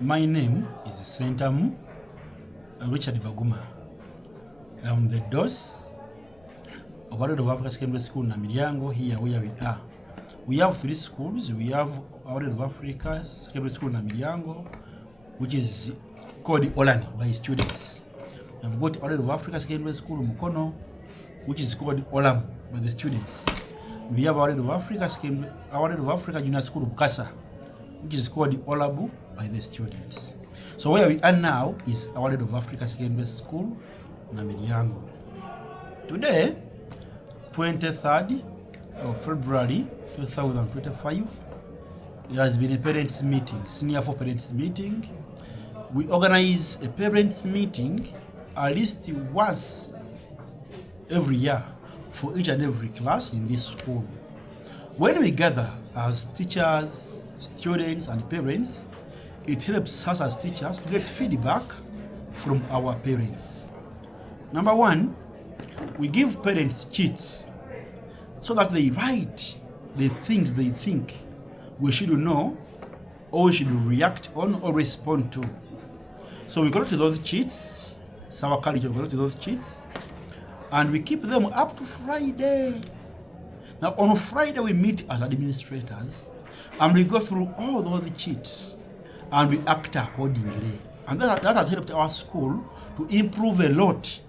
My name is Sentamu Richard Baguma. I'm the DOS of Award of Africa Secondary School Namilyango, here where we are. We have 3 schools. We have Award of Africa Secondary School Namilyango, which is called Olani by students. We've got Award of Africa Secondary School Mukono, which is called Olam by the students. We have Award of Africa Junior School Bukasa, which is called Olabu by the students. So where we are now is Award of Africa Secondary School Namilyango. Today, 23rd of February 2025, there has been a parents meeting, senior 4 parents meeting. We organize a parents meeting at least once every year for each and every class in this school. When we gather as teachers, students and parents, it helps us as teachers to get feedback from our parents. Number 1, we give parents cheats so that they write the things they think we should know or we should react on or respond to. So we collect those cheats, it's our culture, we collect those cheats, and we keep them up to Friday. Now on Friday we meet as administrators and we go through all those cheats and we act accordingly. And that has helped our school to improve a lot.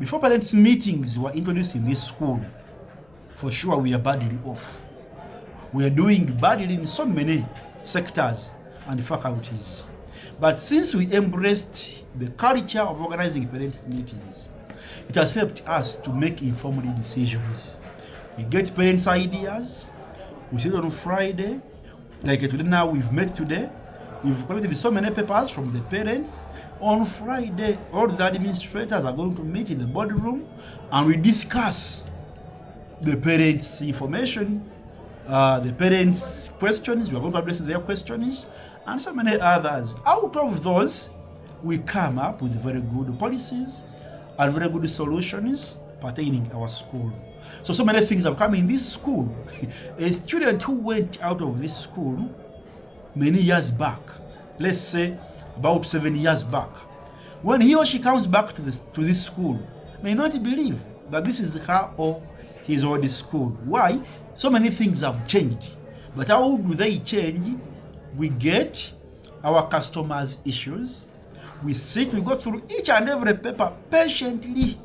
Before parents meetings were introduced in this school, for sure we are badly off. We are doing badly in so many sectors and faculties. But since we embraced the culture of organizing parents meetings, it has helped us to make informed decisions. We get parents' ideas, we sit on Friday, like today now we've met today, we've collected so many papers from the parents. On Friday, all the administrators are going to meet in the boardroom and we discuss the parents' information, the parents' questions, we are going to address their questions, and so many others. Out of those, we come up with very good policies and very good solutions pertaining our school. So many things have come in this school. A student who went out of this school many years back, let's say about 7 years back, when he or she comes back to this school, may not believe that this is her or his old school. Why? So many things have changed. But how do they change? We get our customers' issues. We sit, we go through each and every paper patiently.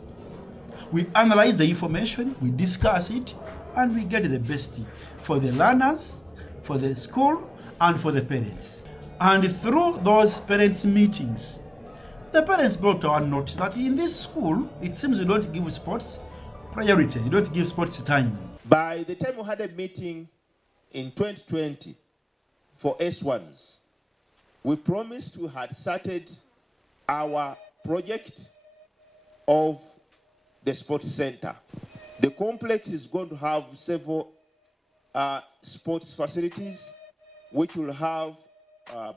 We analyze the information, we discuss it, and we get the best for the learners, for the school, and for the parents. And through those parents' meetings, the parents brought to our notice that in this school, it seems you don't give sports priority, you don't give sports time. By the time we had a meeting in 2020 for S1s, we promised we had started our project of the sports center. The complex is going to have several sports facilities, which will have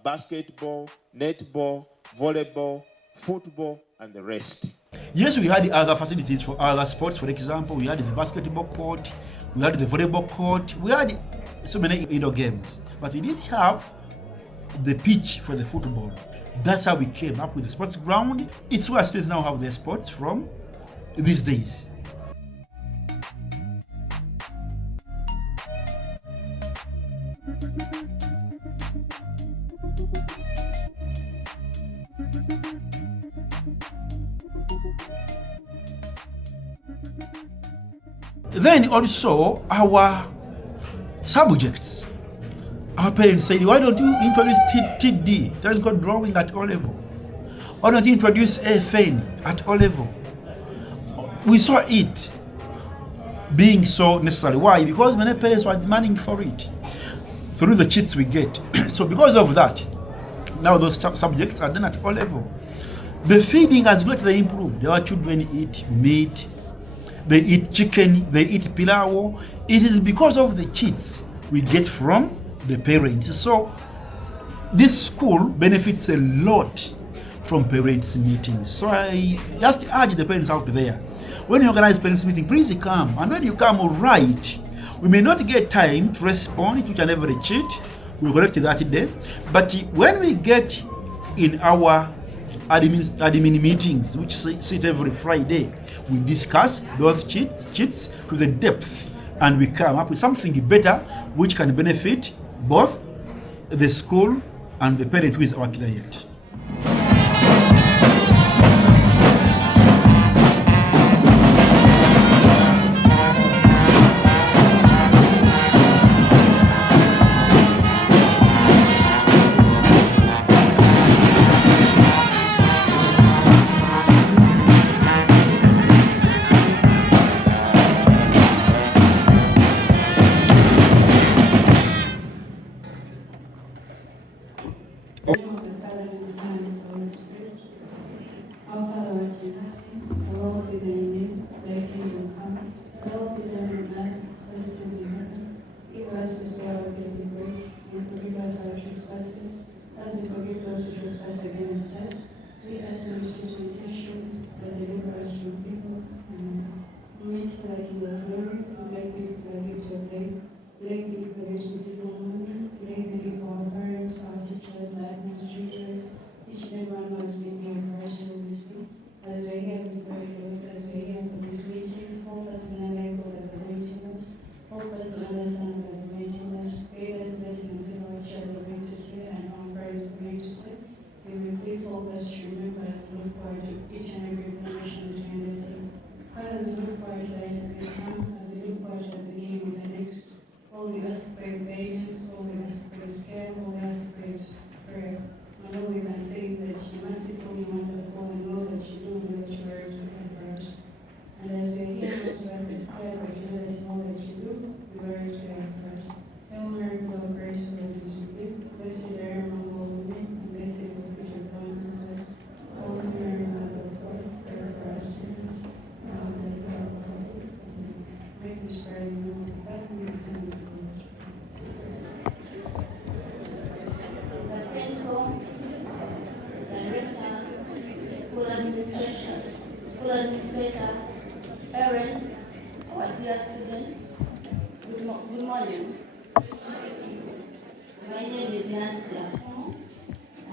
basketball, netball, volleyball, football, and the rest. Yes, we had other facilities for other sports. For example, we had the basketball court, we had the volleyball court, we had so many indoor games, but we didn't have the pitch for the football. That's how we came up with the sports ground. It's where students now have their sports from these days. Then also our subjects. Our parents said, why don't you introduce TD, technical drawing at O level? Why don't you introduce FN at O level? We saw it being so necessary. Why? Because many parents were demanding for it through the cheats we get. So because of that, now those subjects are done at O level. The feeding has greatly improved. Our children eat meat, they eat chicken, they eat pilau. It is because of the cheats we get from the parents. So this school benefits a lot from parents meetings. So I just urge the parents out there, when you organize parents meeting, please come. And when you come, right, we may not get time to respond to each and every cheat, we'll collect that day. But when we get in our admin meetings, which sit every Friday, we discuss those cheats to the depth, and we come up with something better which can benefit both the school and the parent who is our client. Parents, our dear students, good morning. My name is Nancy, and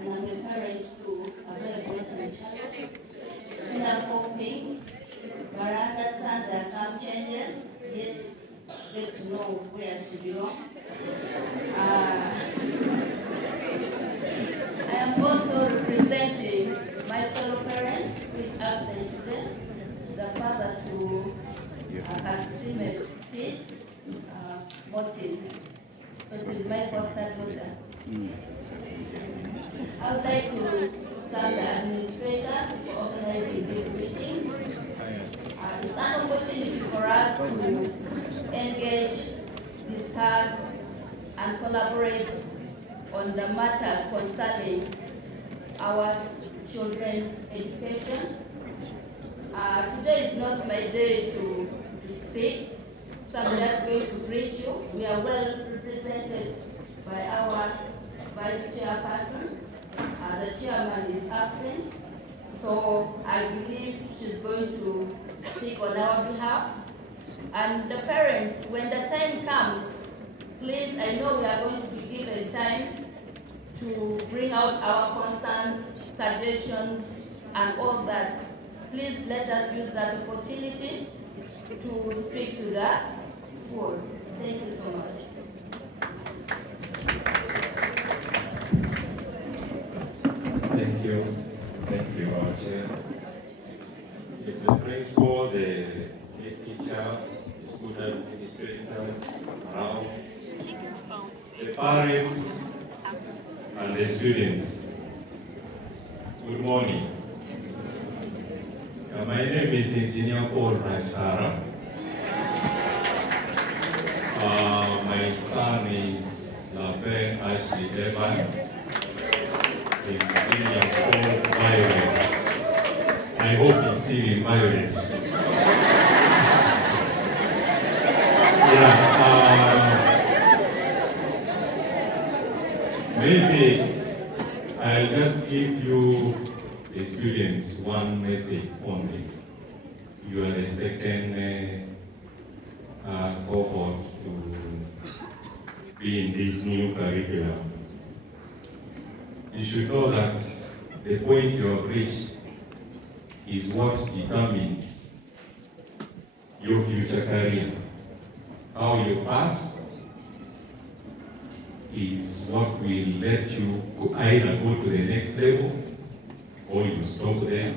I'm a parent to a very present child. In a hoping, but I understand there are some changes, yet get to know where she belongs. I am also representing my fellow parent who is absent today, the father to Hatsime Peace Motive. So this is my foster daughter. I would like to thank the administrators for organizing this meeting. It's an opportunity for us to engage, discuss, and collaborate on the matters concerning our children's education. Today is not my day to speak, so I'm just going to greet you. We are well represented by our vice chairperson. The chairman is absent, so I believe she's going to speak on our behalf. And the parents, when the time comes, please, I know we are going to be given time to bring out our concerns, suggestions, and all that. Please let us use that opportunity to speak to the school. Thank you so much. Thank you. Thank you, our chair. It's a principal, the teacher, the school administrators, around, the parents, and the students. Good morning. My name is Engineer Paul Rashara. My son is Laben Ashley Evans. He's still in Violet. I hope he's still in Violet. Maybe I'll just give you the students one message only. You are the second cohort be in this new curriculum. You should know that the point you have reached is what determines your future career. How you pass is what will let you either go to the next level or you stop there.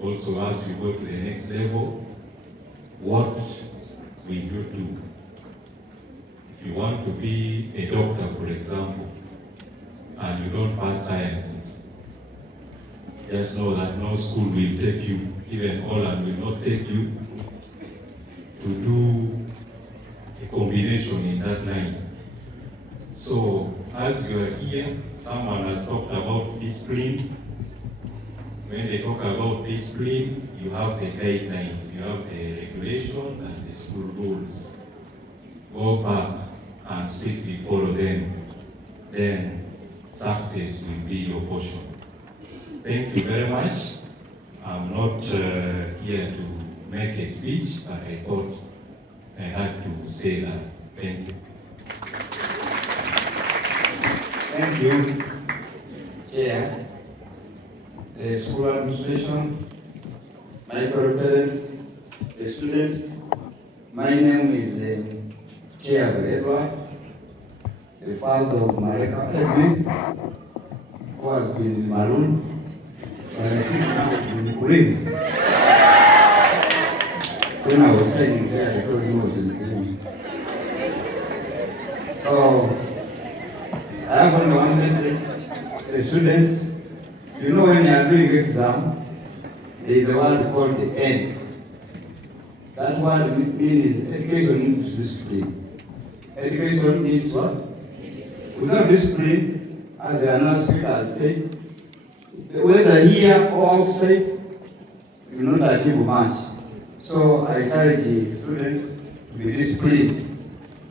Also, as you go to the next level, what will you do? If you want to be a doctor, for example, and you don't pass sciences, just know that no school will take you, even Holland will not take you to do a combination in that line. So, as you are here, someone has talked about discipline. When they talk about discipline, you have the guidelines, you have the regulations and the school rules. Go back and strictly follow them. Then success will be your portion. Thank you very much. I'm not here to make a speech, but I thought I had to say that. Thank you. Thank you, Chair, the school administration, my fellow parents, the students. My name is Chair Edward, the father of Mareka Edwin, who has been marooned, but I think now in Kurim. When I was studying there, I thought he was in Kurim. So, I have only one message to the students. You know, when you are doing exam, there is a word called the end. That word means education needs discipline. Education needs what? Without discipline, as the another speaker has said, whether here or outside, you will not achieve much. So I encourage the students to be disciplined,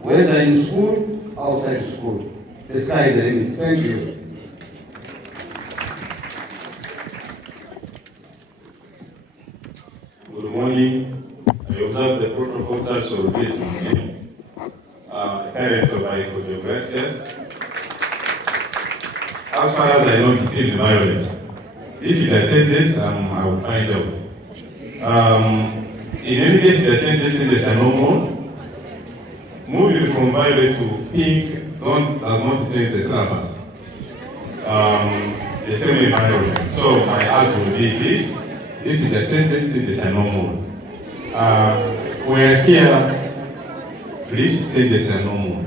whether in school or outside school. The sky is the limit. Thank you. Good morning. I observe the protocol such of this parent of Aiko Gracias. As far as I know, it's still violent. If it attends this, I will find out. In any case, the attendance in the normal. Moving from violet to pink does not change the syllabus. The same way violent. So my ask will be this: if the attendance is normal, we are here. Please change the normal.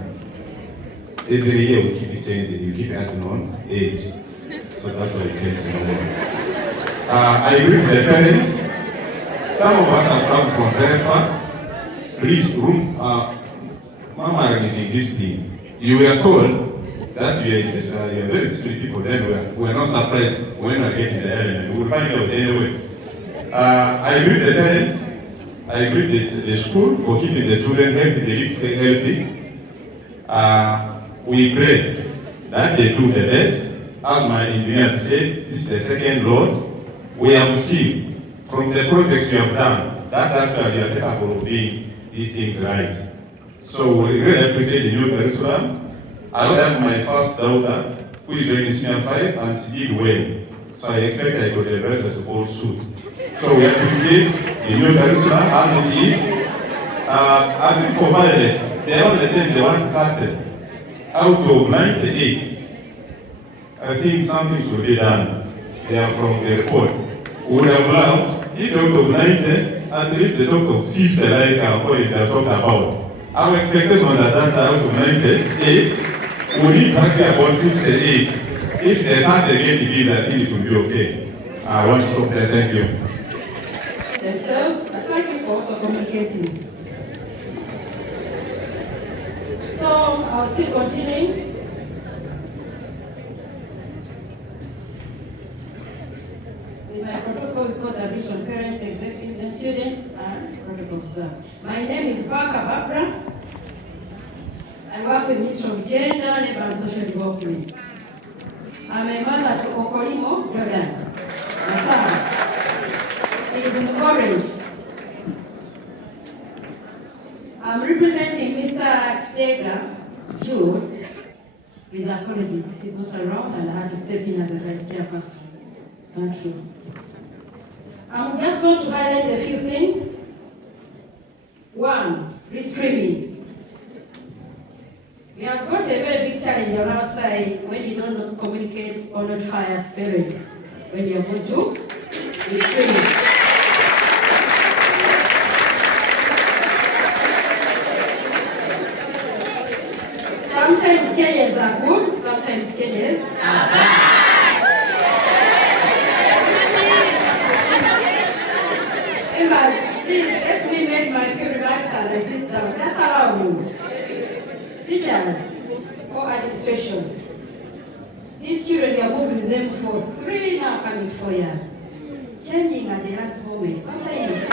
Every year we keep it changing. You keep adding on age. So that's why it changes to normal. I agree with the parents. Some of us have come from very far. Please, Mama is in discipline. You were told that you are very disciplined people. Then we are not surprised when we are getting the element. We will find out anyway. I agree with the parents. I agree with the school for keeping the children healthy. We pray that they do the best. As my engineer said, this is the second load. We have seen from the projects you have done that actually you are capable of doing these things right. So we really appreciate the new curriculum. I have my first daughter who is doing senior 5 and she did well. So I expect I got the rest to follow suit. So we appreciate the new curriculum as it is. I think for Violet, they only said they want factor. Out of 98, I think something should be done. They are from the report. We would have loved, if out of 90, at least they talk of 50 like what is they are talking about. Our expectations are that out of 98, we need to see about 68. If they can't get the visa, I think it will be okay. I want to stop there. Thank you. Themselves, thank you for also communicating. So, I'll still continue. With my protocol, we call the vision parents, executive, and students, and protocol observed. My name is Parker Barbara. I work with Ministry of Gender, Labor and Social Development. I'm a mother to Okolimo, Jordan. My son, he is in orange. I'm representing Mr. Dega, Jude. not around and I had to step in as a vice chairperson. Thank you. I'm just going to highlight a few things. One, restreaming. We have got a very big challenge on our side when you don't communicate or notify as parents when you're going to restream. Sometimes changes are good, sometimes changes are bad. Please let me make my few remarks and I sit down. That's allowed me. Teachers or administration. These children, we are moving with them for 3 now coming 4 years. Changing at the last moment. Sometimes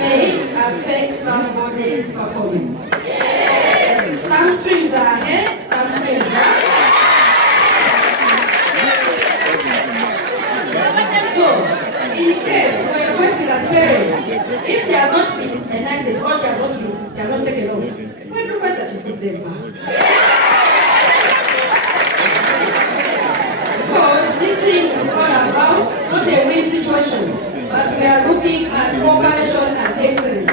may affect somebody's performance. Yes. Some streams are ahead, some streams are. So, in case we are requesting as parents, if they are not enacted or they are not taken off, we request that you put them back. Because this thing is all about not a win situation, but we are looking at cooperation and excellence.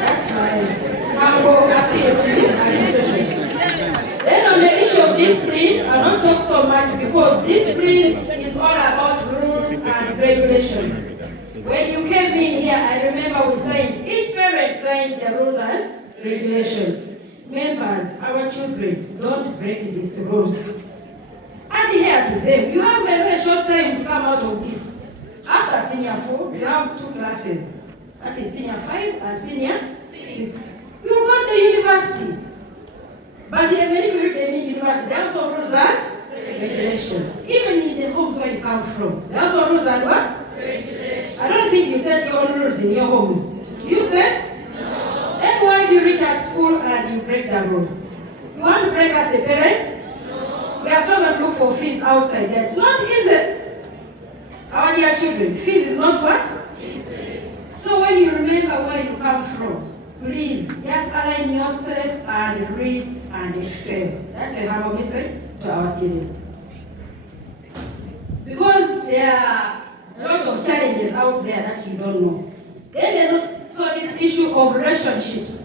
That's my humble appeal to the administration. Then on the issue of discipline, I don't talk so much because discipline is all about rules and regulations. When you came in here, I remember we signed, each parent signed the rules and regulations. Members, our children, don't break these rules. Adhere to them. You have a very short time to come out of this. After senior 4, you have 2 classes. That is senior 5 and senior 6. You go to university. But even if you read in university, there are also rules and regulations. Even in the homes where you come from, there are also rules and what? Regulations. I don't think you set your own rules in your homes. You set? No. Then why do you reach at school and you break the rules? You want to break as a parent? No. We are still going to look for fees outside there. It's not easy. Our dear children, fees is not what? Easy. So when you remember where you come from, please just align yourself and read and excel. That's a humble message to our students. Because there are a lot of challenges out there that you don't know. Then there's also this issue of relationships.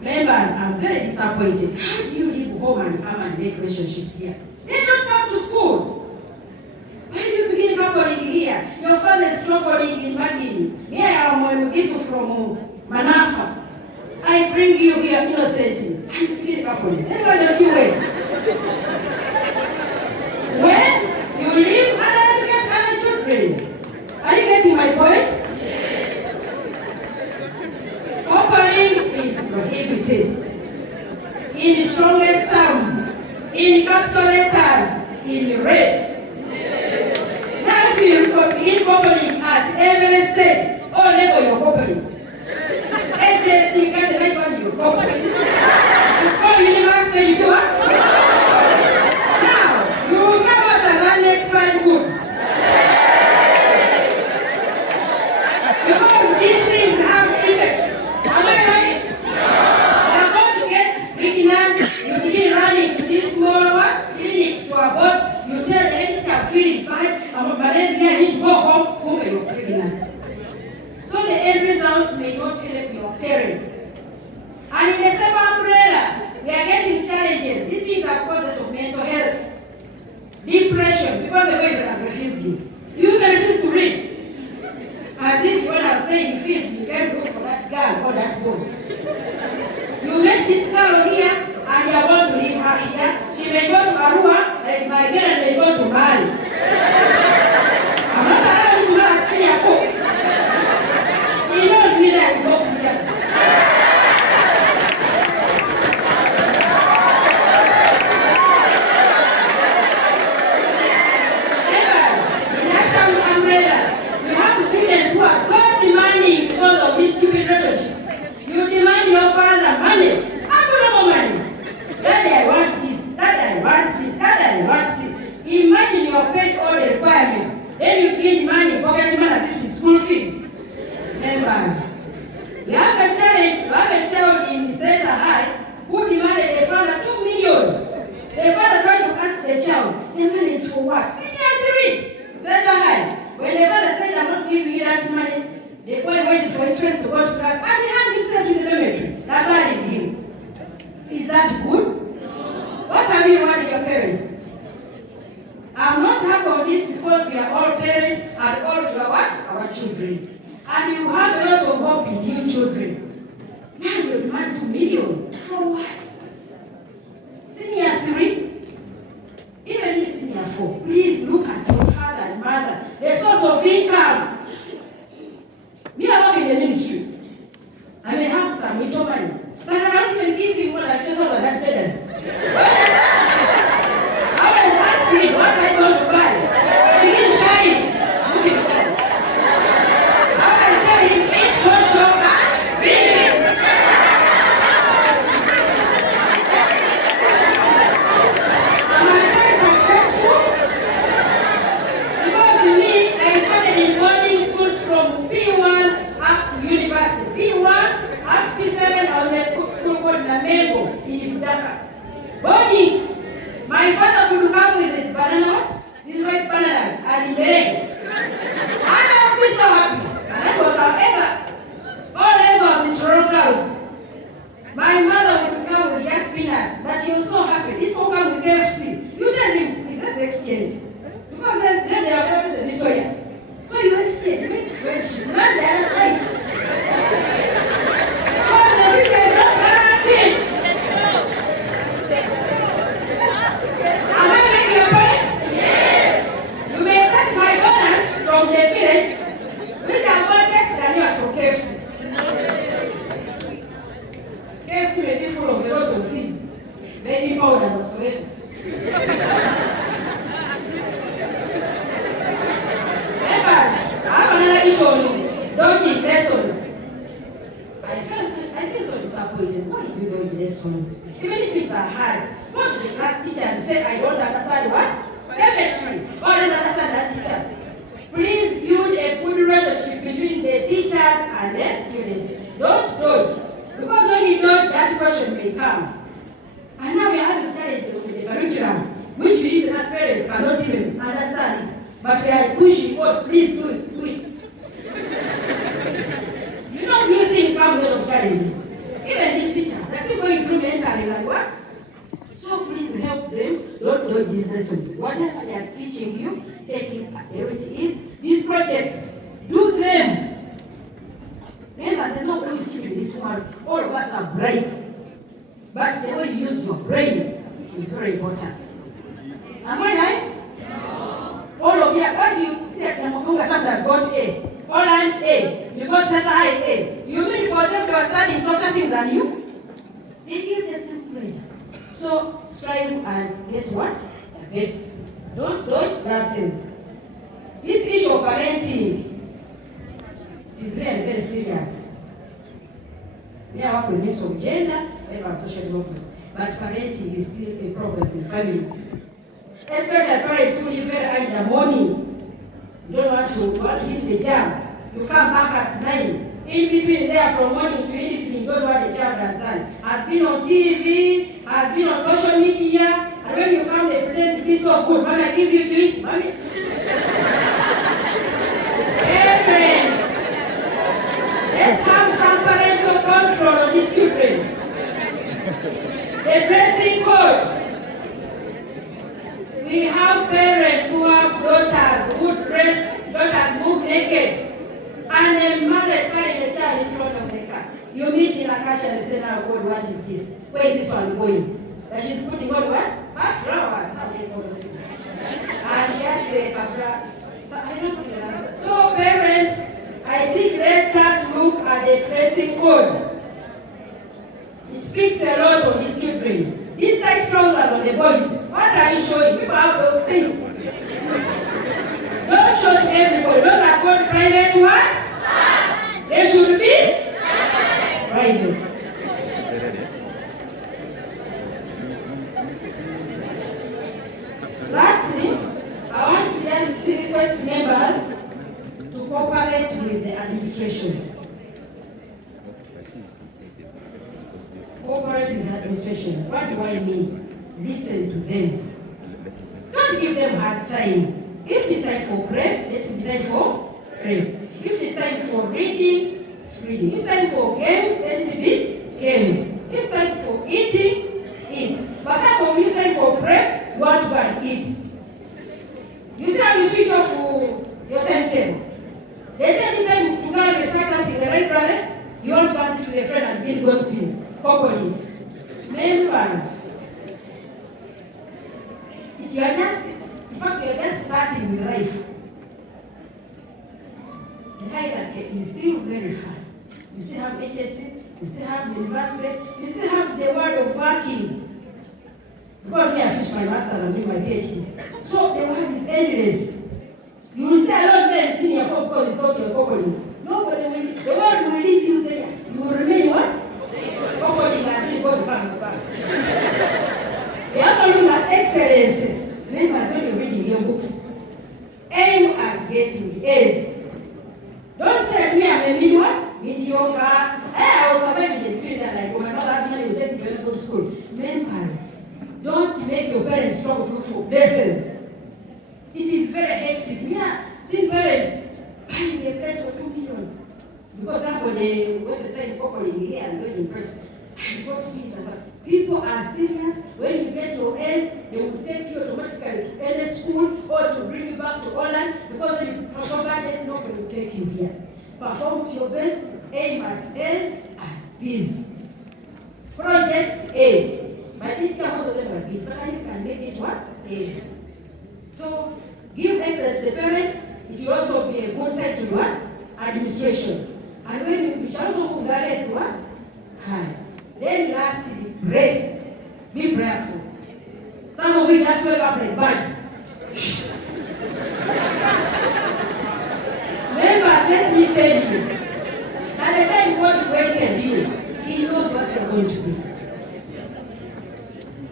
Members, I'm very disappointed. How do you leave home and come and make relationships here? They don't come to school. Why do you begin coupling here? Your father is struggling in Makini. Here I am from Manafa. I bring you here innocently. And you begin coupling. Then why don't you wait? When you leave, and you get other children. Are you getting my point? Coupling is prohibited. In the strongest terms, in capital letters, in red. Now if you begin coupling at every step, or level you're coupling. HSC, you get the next one, you're coupling. You go university, you do what? Now, you will come out and run next time good. Because these things have effect. Am I right? You're going to get pregnant, you begin running to these small what? Clinics to abort, you tell the editor I'm feeling bad, but then I need to go home, you're pregnant. So the end results may not help your parents. And in the same umbrella, we are getting challenges. These things are causes of mental health. Depression, because the boys have refused you. You refuse to read. As if when I was playing fields, you can't go for that girl or that boy. You met this girl here, and you are going to leave her here. She may go to Arua, like my girl may go to Mali. I'm not allowed to go at senior 4. You don't need that box here. that money. The boy waited for his friends to go to class, and he had himself to the dormitory. That man did him. Is that good? What have you done your parents? I'm not happy on this because we are all parents and all of our children. And you have a lot of hope in you children. Now you demand 2 million. For what? Senior 3? Even in senior 4, please look at your father and mother. The source of income. Me, I work in the ministry. I may have some little money. But I don't even give him what I feel about that pedal. I was asking what I going to buy. He didn't shine. I was telling him, eat, don't show up, read it. Am I very successful? Because to me, I started in boarding schools from P1 up to university. P1 up to P7, I was at a school called Namilyango in Dhaka. Boarding. My father would come with a banana what? These white bananas and the egg. And I would be so happy. And that was our era. All ever was the Torontos. My mother would come with just peanuts, but he was so happy. This one come with KFC. You tell him, it's just exchange. Because then they are always in this way. So you exchange, you make friendship. Not the other side. Because the people are not guaranteed. Am I making your point? Yes. You may cut my donut from the village, which are more tasty than yours from KFC. KFC may be full of a lot of things, baby powder and whatsoever. Members, I have another issue on doing lessons. I feel so disappointed. Why do you do lessons? Even if it's hard, go to the class teacher and say, I don't understand what? Chemistry. Or I don't understand that teacher. Please build a good relationship between the teachers and the students. Don't dodge. Because when you dodge, that question may come. And now we are having challenges with the curriculum, which we even as parents cannot even understand it. But we are pushing forward. Please do it. Do it. You know, new things come with a lot of challenges. Even these teachers, they're still going through mentoring like what? So please help them. Don't do these lessons. Whatever they are teaching you, take it the way it is. These projects, do them. Remember, there's no blue skin in this world. All of us are bright. But the way you use your brain is very important. Am I right? No. All of you, what do you say? Namukunga sometimes got A. Holland A. You got Santa High A. You mean for them to study softer things than you? They give the same place. So strive and get what? The best. Don't dodge classes. This issue of parenting is very, very serious. We are working with this of gender, we have social development. But parenting is still a problem in families. Especially parents who leave very early in the morning. You don't want to hit the jam. You come back at 9. In between there from morning to evening, you don't know what the child has done. Has been on TV, has been on social media, and when you come, they pretend to be so good. Mommy, I give you this. Mommy. Parents, let's have some parental control on these children. The dressing code. We have parents who have daughters who dress, daughters move naked. And the mother is carrying the child in front of the car. You meet in Akasha and say, now, God, what is this? Where is this one going? That she's putting on what? Her flowers. And yes, so I don't see the answer. So parents, I think let us look at the dressing code. It speaks a lot on these children. These tight trousers on the boys. What are you showing? People have those things. Don't show to everybody. Those are called private what? They should be private. Lastly, I want to just request members to cooperate with the administration. Cooperate with the administration. What do I mean? Listen to them. Don't give them hard time. If it's time for prayer, let's decide for prayer. If it's reading, it's reading. It's time for games, let it be games. It's time for eating, eat. But when it's time for break, you want to go and eat. You see how you switch off your timetable. They tell you time to go and recite something in the library, you want to pass it to a friend and begin gossiping, properly. Members, you are just starting with life. The hierarchy is still very fine. You still have HSC, you still have university, you still have the world of working. Because me, I finished my master's and doing my PhD. So the world is endless. You will stay alone there in senior for because it's not your company. Nobody will, the world will leave you there. You will remain what? Company until God comes back. They also look at excellence. Remember, when you're reading your books, aim at getting A's. Don't say to me, I'm a mediocre. I will survive in the field that like, my mother has money, will take me to school. Members, don't make your parents struggle to look for places. It is very hectic. Yeah, seeing parents buying a place for 2 million. Because somebody was the time properly here and going first. I got kids and that. People are serious. When you get your A's, they will take you automatically to any school or to bring you back to Holland because when you forget, nobody will take you here. Perform to your best, aim at A's and B's. Project A. But this can also never be, but you can make it what? A's. So, give access to the parents. It will also be a good side to what? Administration. And when you shall also direct what? High. Then lastly, pray. Be prayerful. Some of you just wake up like birds. Remember, let me tell you, at the time God created you, He knows what you're going to do.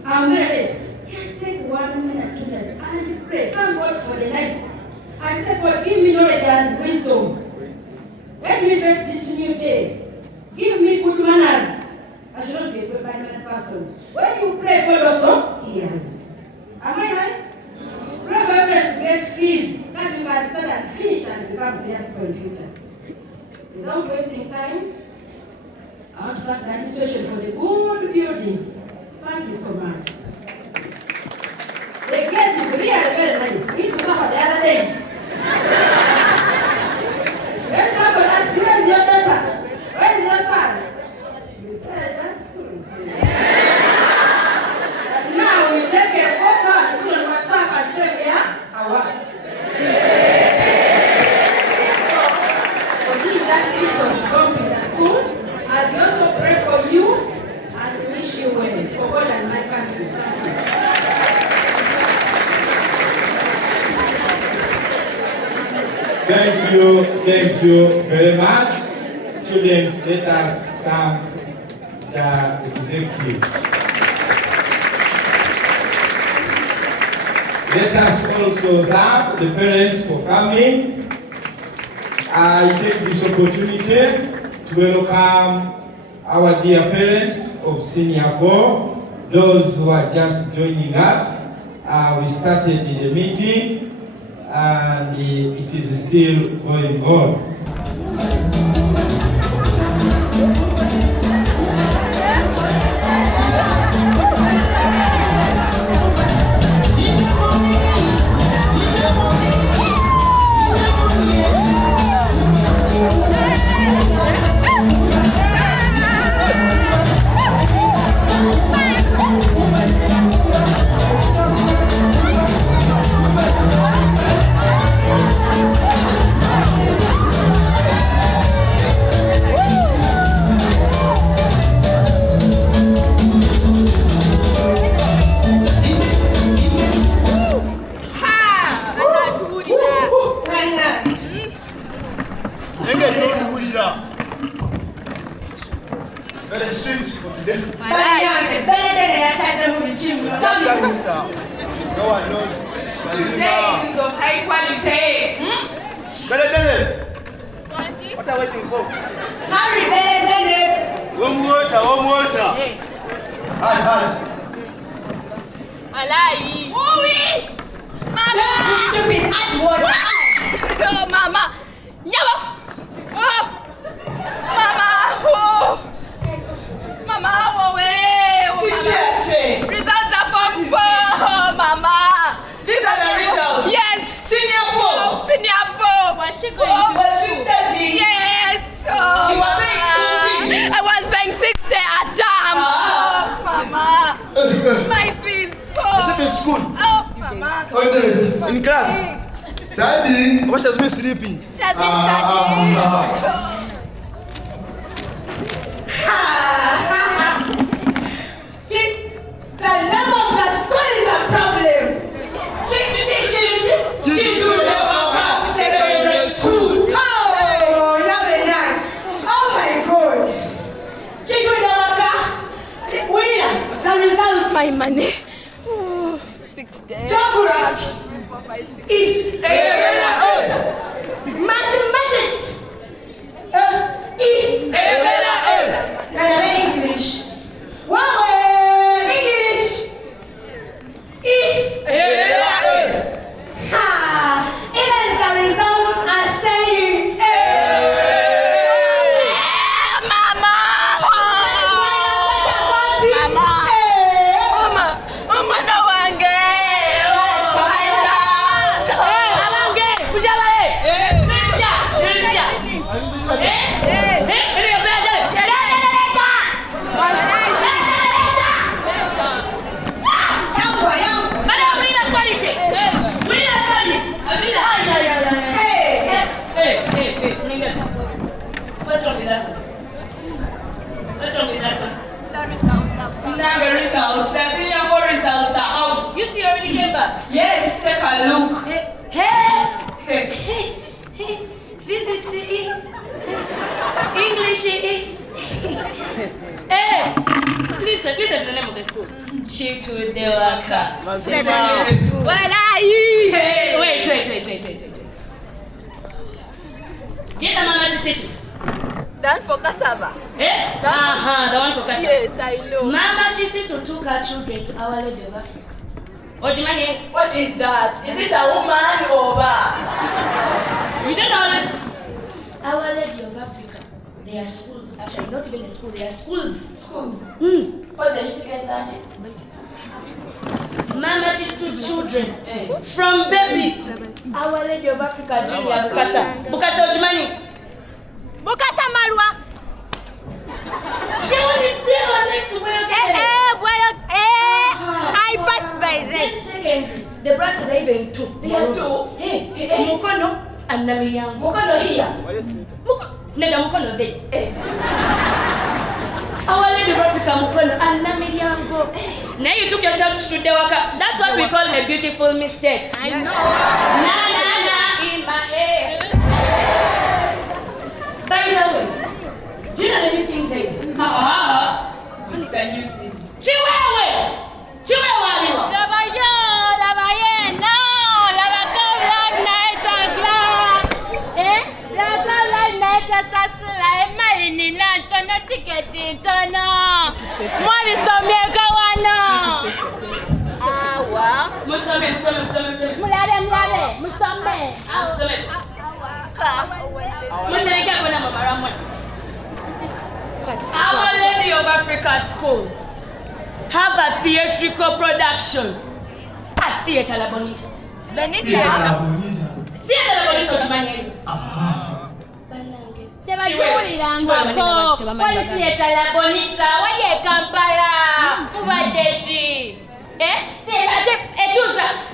I'm very ready. Just take 1 minute, 2 minutes, and pray. Thank God for the night. And say, God, give me knowledge and wisdom. Let me face this new day. Give me good manners. I should not be a good person. When you pray, God also hears. Am I right? Pray for others to get fees that you can start and finish and become serious for the future. Without wasting time, I want to thank the administration for the good buildings. Thank you so much. The gate is really very nice. If you saw the other day. When somebody asks, where is your daughter? Where is your son? You said, that's good. But now you take a photo and put on WhatsApp and say, yeah, I want. So give that gift of God to the school. And we also pray for you and wish you well. For God and my country. Thank you very much. Students, let us thank the executive. Let us also thank the parents for coming. I take this opportunity to welcome our dear parents of Senior 4, those who are just joining us. We started the meeting and it is still going on. Very sweet for today. No one knows. Today it is of high quality. What are we waiting for? Hurry, Bele. Warm water. Malai. Oi! Mama! Don't be stupid, add water. Oh, Mama! Never! Oh! Disappointed. In class. Studying. What has been sleeping? She has been studying. The name of the school is a problem. Chitudewaka Secondary School. Oh, now the night. Oh my God. Chitudewaka. Winner. The result. My money. Oh, 6 days. Geography. Mathematics. English. Wow, English. Even the results are saying Mama! Mama, no one What's wrong with that one? What's wrong with that one? The results are back. now the results. The senior 4 results are out. You see, already came back. Yes, take a look. Hey. Physics, English, Hey, listen to the name of the school. Chitudewaka. Wait. Get the mama to sit. Done for cassava. The one for cassava. Yes, I know. Mama Chisito took her children to Our Lady of Africa. What is that? Is it a woman or You don't know Our Lady of Africa. They are schools. Actually, not even a school. They are schools. What's the ticket that? Mama Chisito's children. From baby. Our Lady of Africa, Julia Bukasa Ojimani. Bukasa Marwa. They want it there next to where I passed by there. Secondary. The branches are even two. They are two. Mukono and Namilyango. Mukono here. Mukono there. Our Lady of Africa, Mukono and Namilyango. Now you took your child to the worker. That's what we call a beautiful mistake. I know. Na in my head. By the way, do you know the missing thing? What's the new thing? Chiwewe aliwa. Lavaye, no. Lava come like night and glass. Lava come like night and sasula. Emali ni nanso no ticket intono. Mwani somyeka wana. Awa. Musome. Mulale, musome. Musome. Our Lady of Africa schools have a theatrical production at Theatre La Bonita. Theatre La Bonita, Chimanyeli. Tebakulirangako. Wali Theatre La Bonita. Wali Kampala. Ubadechi.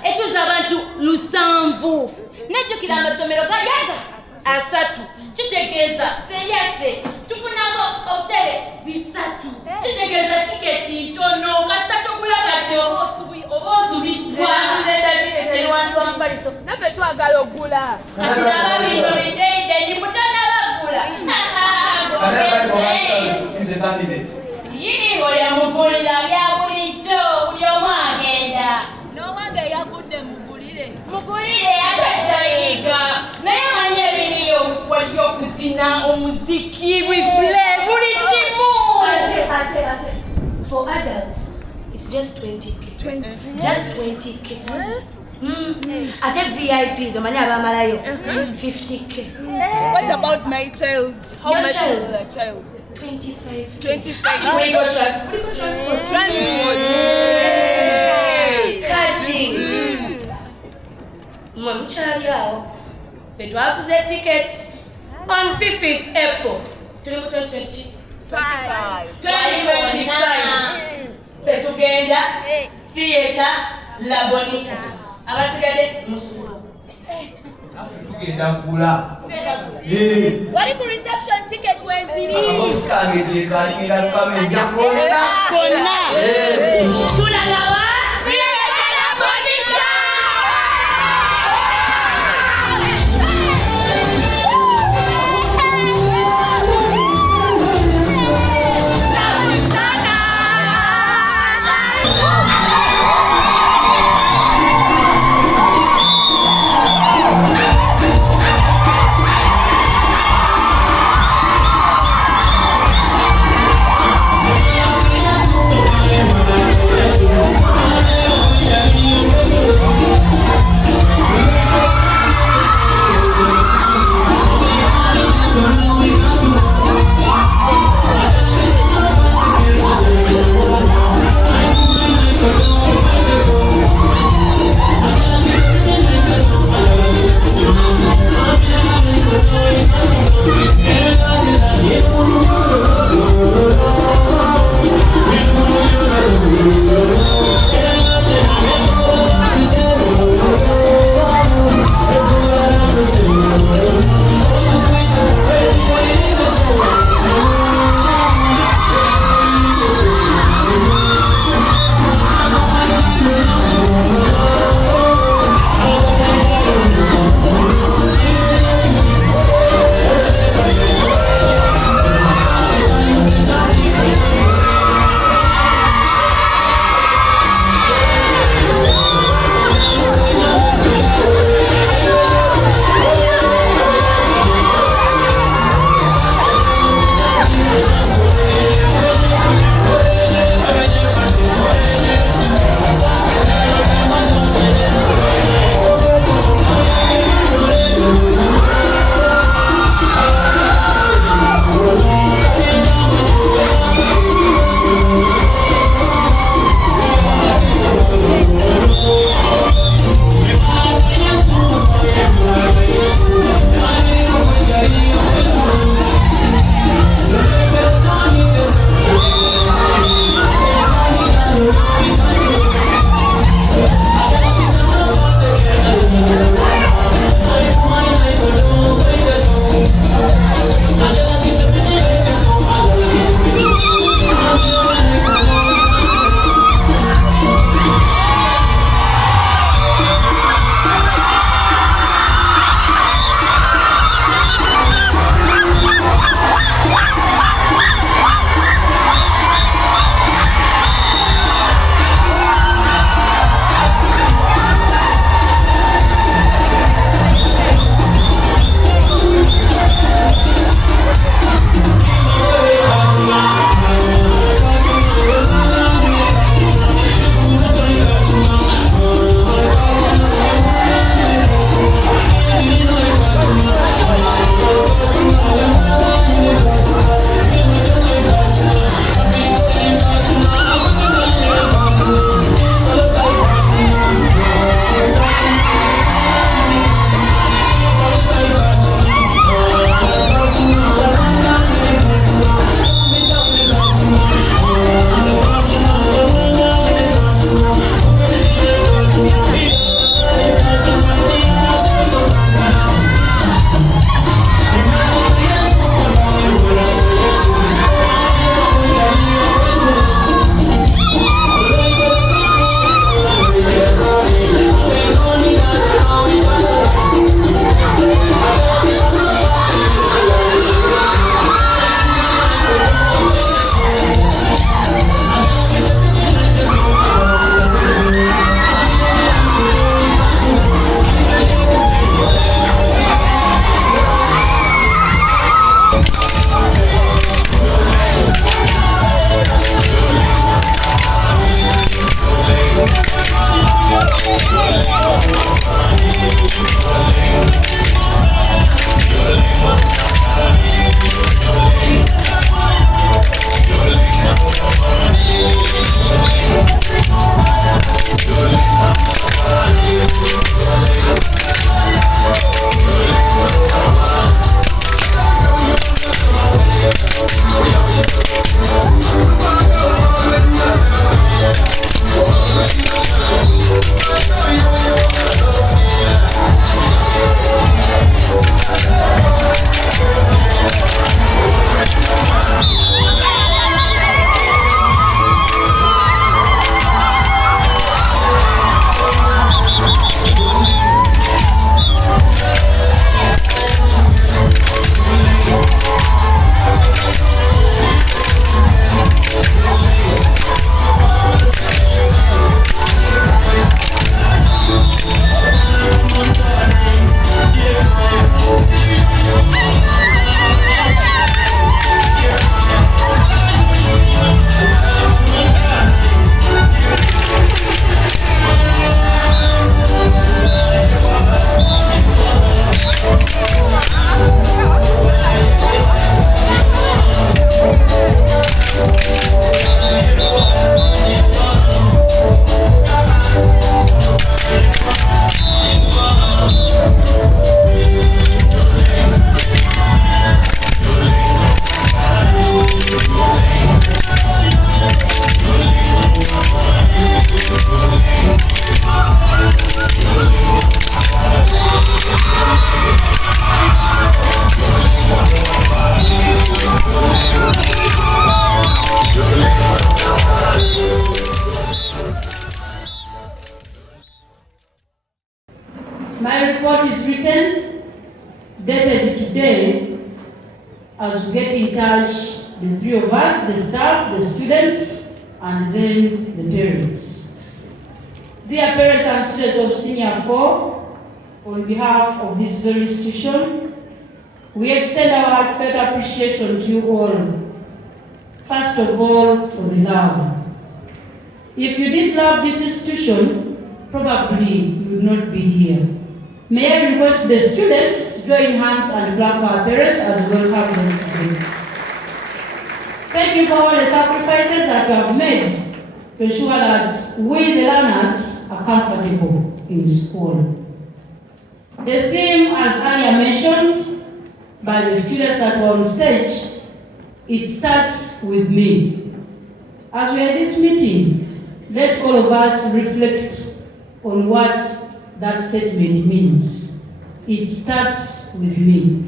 Etuza abantu lusambu. Nejukira amasomero gajaga asatu. Chitegeza feyate. Tufunako obutebe bisatu. Chitegeza tiketi ntono. Kasita tokula kati obosubi. Twaguzenda tiketi ni wansi wa mpaliso. Nafe twagala ogula. Kati nababino bijeide ni mutana bagula. Can everybody from my school is a candidate? Yini oya mugulira bya bulijjo buli omu agenda. N'owange yagudde mugulire. Mugulire atachayiga. Naye manye ebiriyo wali okuzina omuziki bibule buli kimu. Ate. For adults, it's just 20k. Just 20k. At VIPs, omanya abamalayo 50k. What about my child? How Your much child? is the child? 25k. 25. Where you go transport? Transport. Kati. Mwe mchali yao. Fe twaguze ticket on 5th April. Tuli mu 2025. 2025. Fe tugenda Theatre La Bonita. abasigadde mu ssukulu. Tugenda kula. Wali ku reception ticket weziri. Akaboksi kange kyekalingira kamenja konna. Konna. Tulalawa. Yes, as we get in touch, the three of us, the staff, the students, and then the parents. Dear parents and students of Senior 4, on behalf of this very institution, we extend our heartfelt appreciation to you all. First of all, for the love. If you didn't love this institution, probably you would not be here. May I request the students to join hands and clap for our parents as we welcome them today. Thank you for all the sacrifices that you have made to ensure that we, the learners, are comfortable in school. The theme, as earlier mentioned by the students that were on stage, it starts with me. As we are in this meeting, let all of us reflect on what that statement means. It starts with me.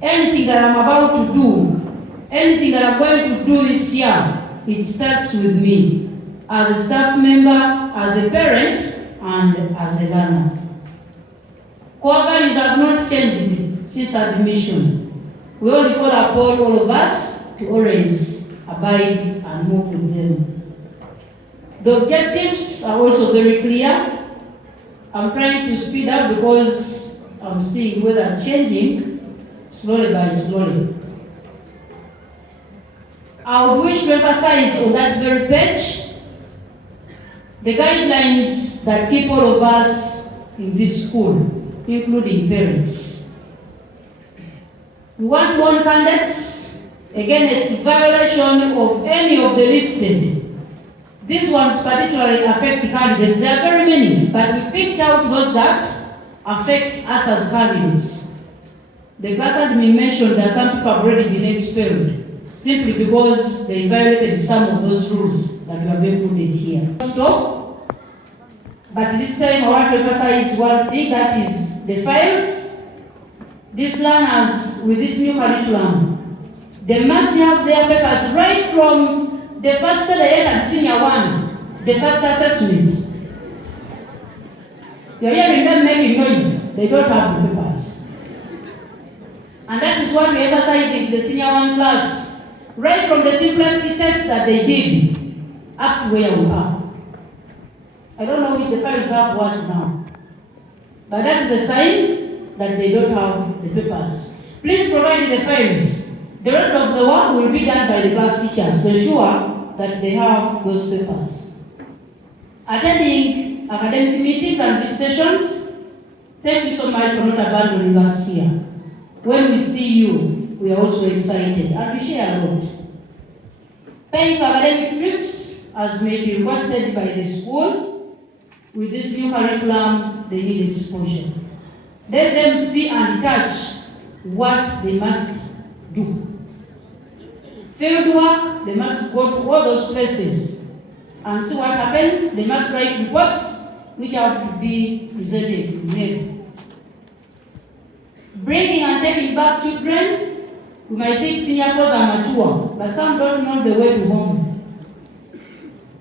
Anything that I'm about to do, anything that I'm going to do this year, it starts with me. As a staff member, as a parent, and as a learner. Core values have not changed since admission. We only call upon all of us to always abide and move with them. The objectives are also very clear. I'm trying to speed up because I'm seeing weather changing slowly by slowly. I would wish to emphasize on that very page the guidelines that keep all of us in this school, including parents. We want to warn candidates against violation of any of the listed. These ones particularly affect candidates. There are very many, but we picked out those that affect us as candidates. The class admin mentioned that some people have already been expelled simply because they violated some of those rules that we have included here. Stop. But this time I want to emphasize one thing, that is the files. These learners with this new curriculum, they must have their papers right from the first day and senior 1, the first assessment. You're hearing them making noise. They don't have the papers. And that is what we emphasize in the senior 1 class, right from the simplest test that they did up to where we are. I don't know if the files have what now, but that is a sign that they don't have the papers. Please provide the files. The rest of the work will be done by the class teachers to ensure that they have those papers. Attending academic meetings and visitations, thank you so much for not abandoning us here. When we see you, we are also excited and we share a lot. Paying for academic trips, as may be requested by the school. With this new curriculum, they need exposure. Let them see and touch what they must do. Field work, they must go to all those places and see what happens. They must write reports which have to be presented to them. Bringing and taking back children, we might think senior fours are mature, but some don't know the way to home.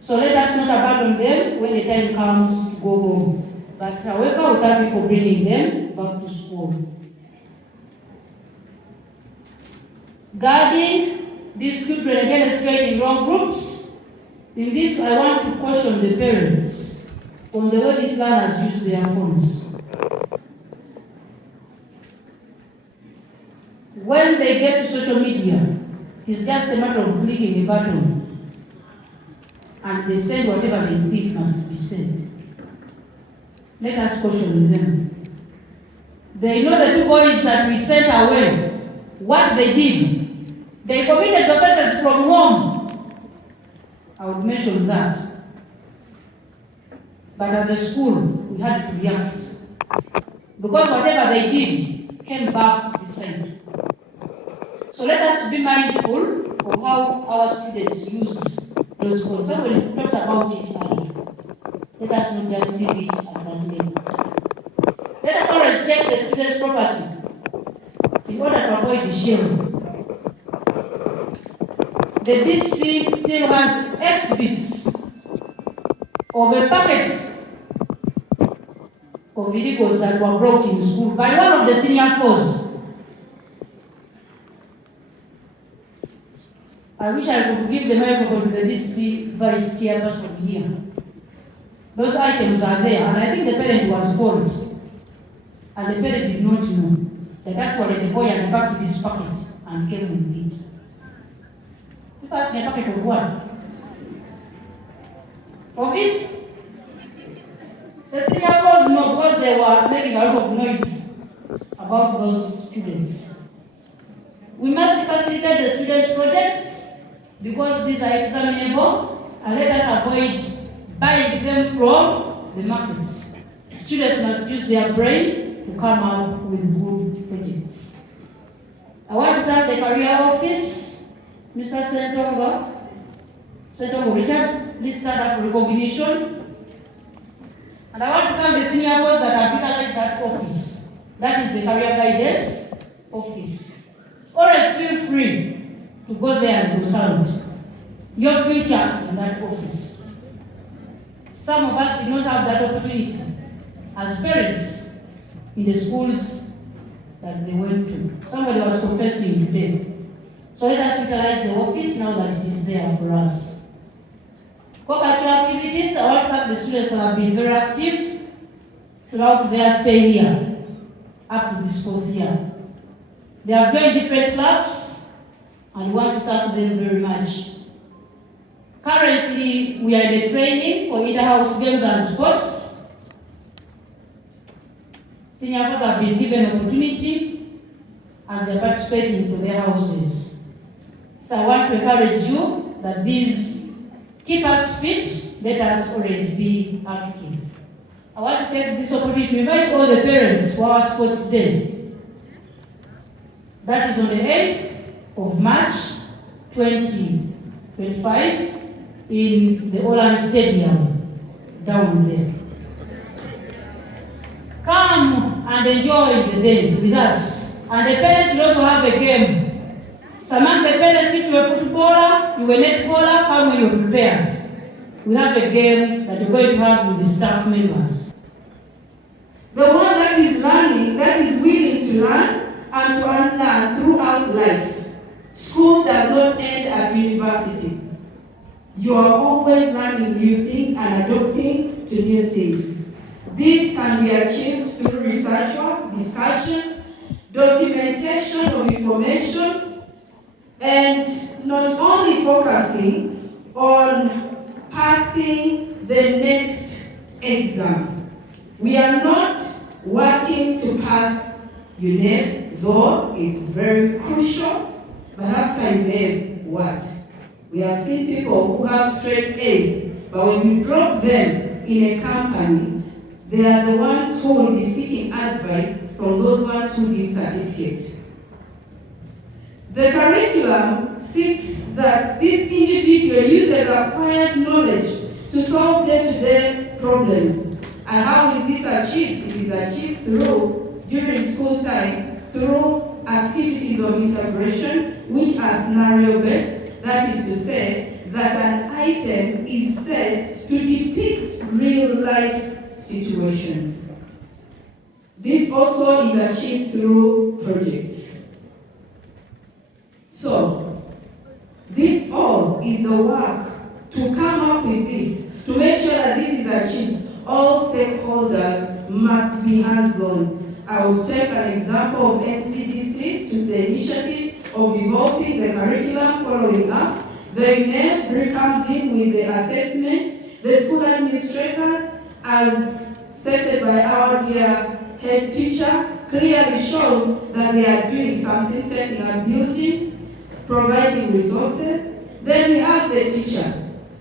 So let us not abandon them when the time comes to go home. But however, we thank you for bringing them back to school. Guarding these children against creating wrong groups. In this, I want to caution the parents on the way these learners use their phones. When they get to social media, it's just a matter of clicking a button and they send whatever they think must be said. Let us caution them. They know the 2 boys that we sent away, what they did. They committed the offenses from home. I would mention that. But as a school, we had to react. Because whatever they did came back this side. So let us be mindful of how our students use those phones. Somebody talked about it earlier. Let us not just leave it at that level. Let us always check the student's property in order to avoid the sharing. The DC still has X bits of a packet of vehicles that were brought in school by one of the senior fours. I wish I could give the microphone to the DC vice chairperson here. Those items are there, and I think the parent was called, and the parent did not know that actually the boy had packed this packet and came with it. People ask me a packet of what? Of it? The senior boys know because they were making a lot of noise about those students. We must facilitate the students' projects because these are examinable, and let us avoid buying them from the markets. Students must use their brain to come up with good projects. I want to thank the career office, Mr. Senator Richard, please stand up for recognition. And I want to thank the senior boys that have utilized that office. That is the career guidance office. Always feel free to go there and consult. Your future is in that office. Some of us did not have that opportunity as parents in the schools that they went to. Somebody was professing today. So let us utilize the office now that it is there for us. Co-curricular activities, I want to thank the students that have been very active throughout their stay here up to this 4th year. They have joined different clubs and we want to thank them very much. Currently, we are in the training for inter-house games and sports. Senior folks have been given opportunity and they're participating for their houses. So I want to encourage you that these keep us fit, let us always be active. I want to take this opportunity to invite all the parents for our sports day. That is on the 8th of March 2025 in the Holland Stadium down there. Come and enjoy the day with us. And the parents will also have a game. So among the parents, if you're a footballer, you're a netballer, come when you're prepared. We have a game that you're going to have with the staff members. The one that is learning, that is willing to learn and to unlearn throughout life. School does not end at university. You are always learning new things and adopting to new things. This can be achieved through research work, discussions, documentation of information, and not only focusing on passing the next exam. We are not working to pass UNED, though it's very crucial, but after UNED, what? We have seen people who have straight A's, but when you drop them in a company, they are the ones who will be seeking advice from those ones who give certificates. The curriculum seeks that this individual uses acquired knowledge to solve day-to-day problems. And how is this achieved? It is achieved through, during school time, through activities of integration, which are scenario-based. That is to say that an item is said to depict real-life situations. This also is achieved through projects. So, this all is the work to come up with this, to make sure that this is achieved. All stakeholders must be hands-on. I will take an example of NCDC to the initiative of developing the curriculum, following up. The UNED comes in with the assessments. The school administrators, as stated by our dear head teacher, clearly shows that they are doing something, setting up buildings, providing resources. Then we have the teacher.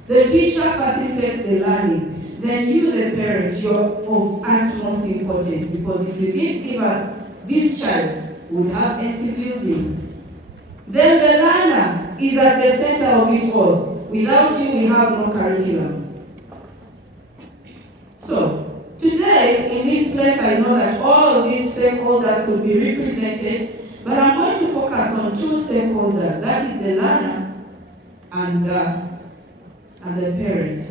The teacher facilitates the learning. Then you, the parent, you're of utmost importance, because if you didn't give us this child, we would have empty buildings. Then the learner is at the center of it all. Without you, we have no curriculum. So, today, in this place, I know that all of these stakeholders could be represented, but I'm going to focus on two stakeholders. That is the learner and the parent.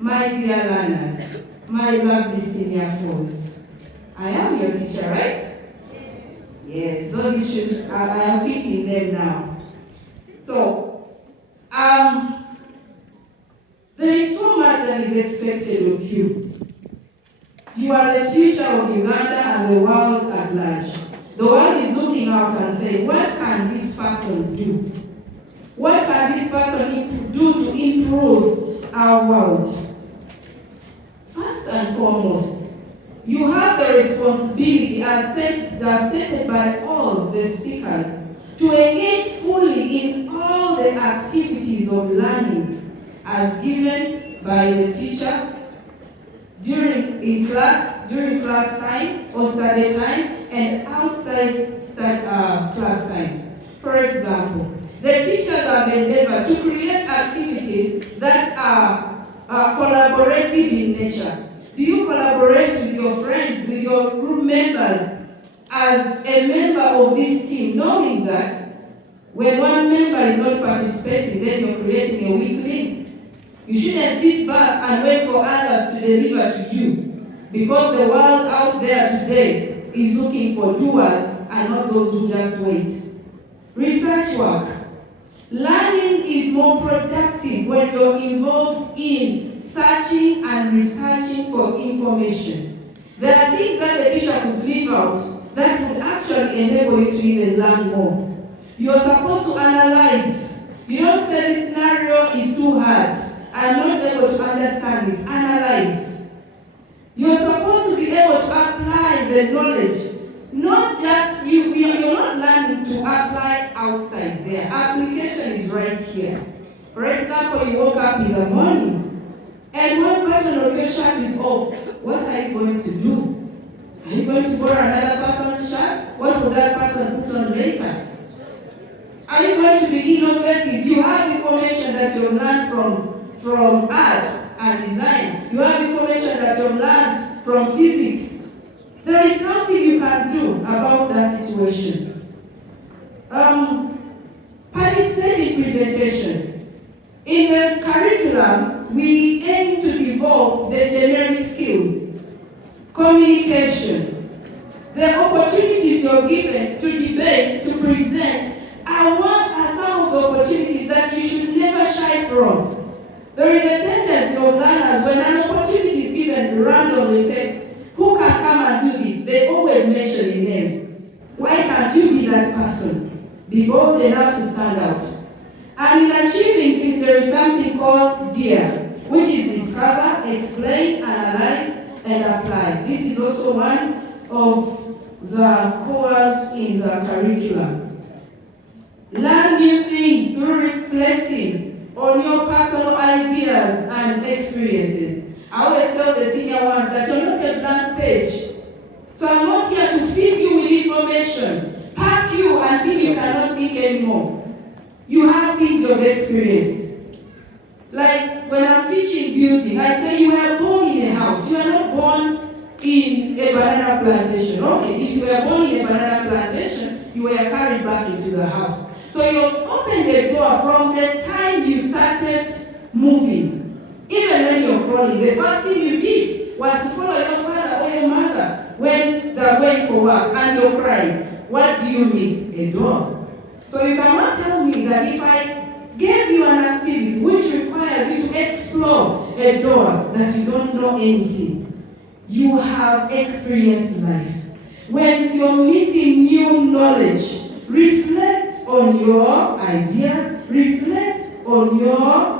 My dear learners, my lovely senior folks, I am your teacher, right? Yes, those issues, I am fitting them now. So, You are the future of Uganda and the world at large. The world is looking out and saying, what can this person do? What can this person do to improve our world? First and foremost, you have the responsibility, as stated by all the speakers, to engage fully in all the activities of learning as given by the teacher during class time or study time and outside class time. For example, the teachers have endeavored to create activities that are collaborative in nature. Do you collaborate with your friends, with your group members, as a member of this team, knowing that when one member is not participating, then you're creating a weak link? You shouldn't sit back and wait for others to deliver to you, because the world out there today is looking for doers and not those who just wait. Research work. Learning is more productive when you're involved in searching and researching for information. There are things that the teacher could leave out that would actually enable you to even learn more. You're supposed to analyze. You don't say the scenario is too hard. I'm not able to understand it. Analyze. You're supposed to be able to apply the knowledge. Not just, you're not learning to apply outside there. Application is right here. For example, you woke up in the morning and one button of your shirt is off. What are you going to do? Are you going to borrow another person's shirt? What will that person put on later? Are you going to be innovative? You have information that you've learned from arts and design. You have information that you've learned from physics. There is something you can do about that situation. Participate in presentation. In the curriculum, we aim to develop the generic skills, communication, the opportunities you're given to debate, to present, and what are some of the opportunities that you should never shy from. There is a tendency of learners, when an opportunity is given randomly, say, who can come and do this? They always mention a name. Why can't you be that person? Be bold enough to stand out. And in achieving this, there is something called DEAR, which is discover, explain, analyze, and apply. This is also one of the cores in the curriculum. Learn new things through reflecting on your personal ideas and experiences. I always tell the senior ones that you're not a blank page. So I'm not here to feed you with information, pack you until you cannot think anymore. You have things you've experienced. Like when I'm teaching building, I say you were born in a house. You are not born in a banana plantation. Okay, if you were born in a banana plantation, you were carried back into the house. So you opened the door from the time you started moving. Even when you're crawling, the first thing you did was to follow your father or your mother when they're going for work and you're crying. What do you need? A door. So you cannot tell me that if I gave you an activity which requires you to explore a door that you don't know anything, you have experienced life. When you're meeting new knowledge, reflect on your ideas, reflect on your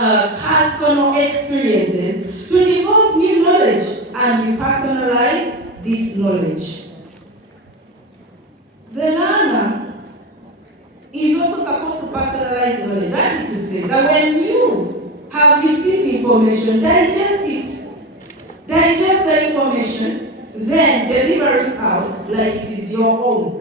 personal experiences to develop new knowledge and you personalize this knowledge. The learner is also supposed to personalize knowledge. That is to say that when you have received information, digest it. Digest the information, then deliver it out like it is your own.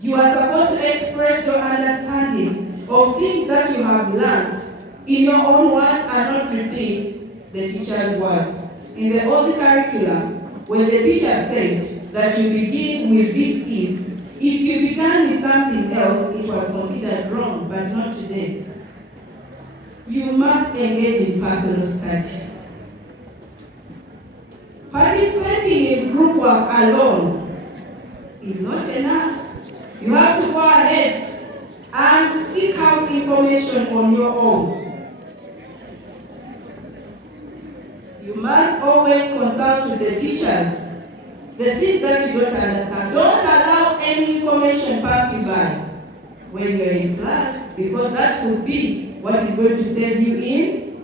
You are supposed to express your understanding of things that you have learned in your own words and not repeat the teacher's words. In the old curriculum, when the teacher said that you begin with this is, if you began with something else, it was considered wrong, but not today. You must engage in personal study. Participating in group work alone is not enough. You have to go ahead and seek out information on your own. must always consult with the teachers. The things that you don't understand, don't allow any information pass you by when you're in class, because that could be what is going to save you